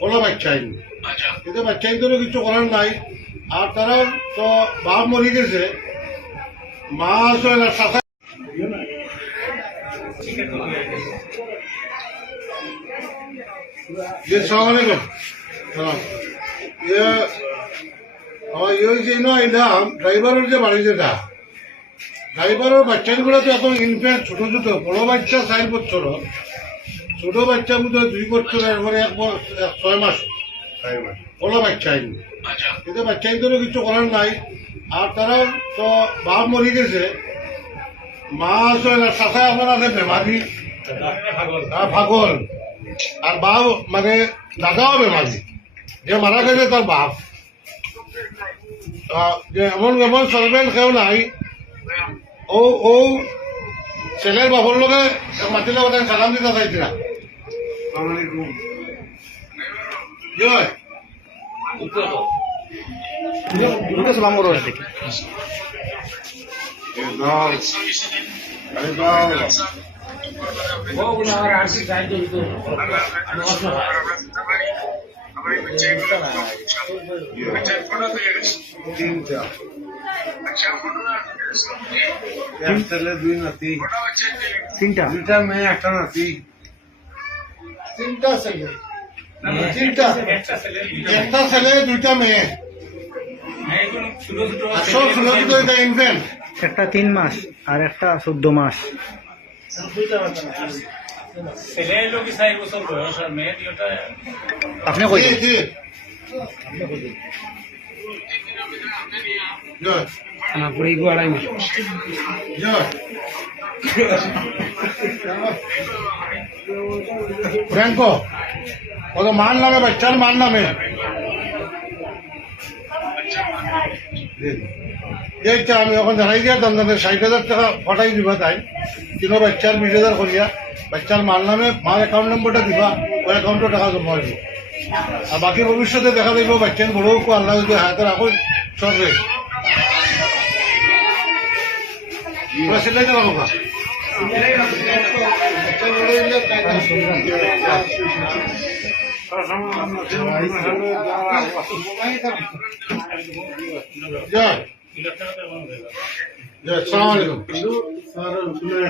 কোনো বাচ্চাই কিন্তু বাচ্চাই তো কিছু করার নাই। আর তারা তো বাপ মরে গেছে। মা আছে না জি সালাম আলাইকুম। সালাম। আমার ইয়ে হয়েছে ইনো আইলাম ড্রাইভারের যে বাড়ি যেটা ড্রাইভারের বাচ্চাগুলো তো এখন ইনফ্যাক্ট ছোট ছোট বড় বাচ্চা চার বছর ছোট বাচ্চা বোধহয় দুই বছর একবারে এক বছর ছয় মাস বড় বাচ্চা আইন কিন্তু বাচ্চা তো কিছু করার নাই। আর তারা তো বাপ মরে গেছে। মা আছে শাখা এখন আছে বেমারি। পাগল। আর বাপ মানে দাদাও বেমারি। যে মারা গেছে তার বাপ। যে এমন এমন সার্ভেন্ট কেউ নাই। ও ও ছেলের বাপর লোকে মাতিলে সালাম দিতে চাইছিলা হয় সালাম করো নাতি তিনটা দুইটা মেয়ে একটা নাতি। তিনটা ছেলে। তিনটা। একটা ছেলে দুইটা মেয়ে। সব ছোট ছোট এটা ইনফেন্ট একটা তিন মাস আর একটা চোদ্দ মাস। আপনি কই ইগো আড়াই মাস ফ্র্যাঙ্কো কত মান নামে বাচ্চার মান নামে এইটা আমি এখন জানাই দিয়া দাম দামে ষাট হাজার টাকা ফটাই দিবা তাই তিনো বাচ্চার বিশ হাজার করিয়া বাচ্চার মাল নামে মার অ্যাকাউন্ট নম্বরটা দিবা ওই অ্যাকাউন্টে টাকা জমা হইব আর বাকি ভবিষ্যতে দেখা যাইব বাচ্চার বড় হোক আল্লাহ যদি হাতে রাখো ওরা সেটাই তো রাখো ڪنهن کي پنهنجي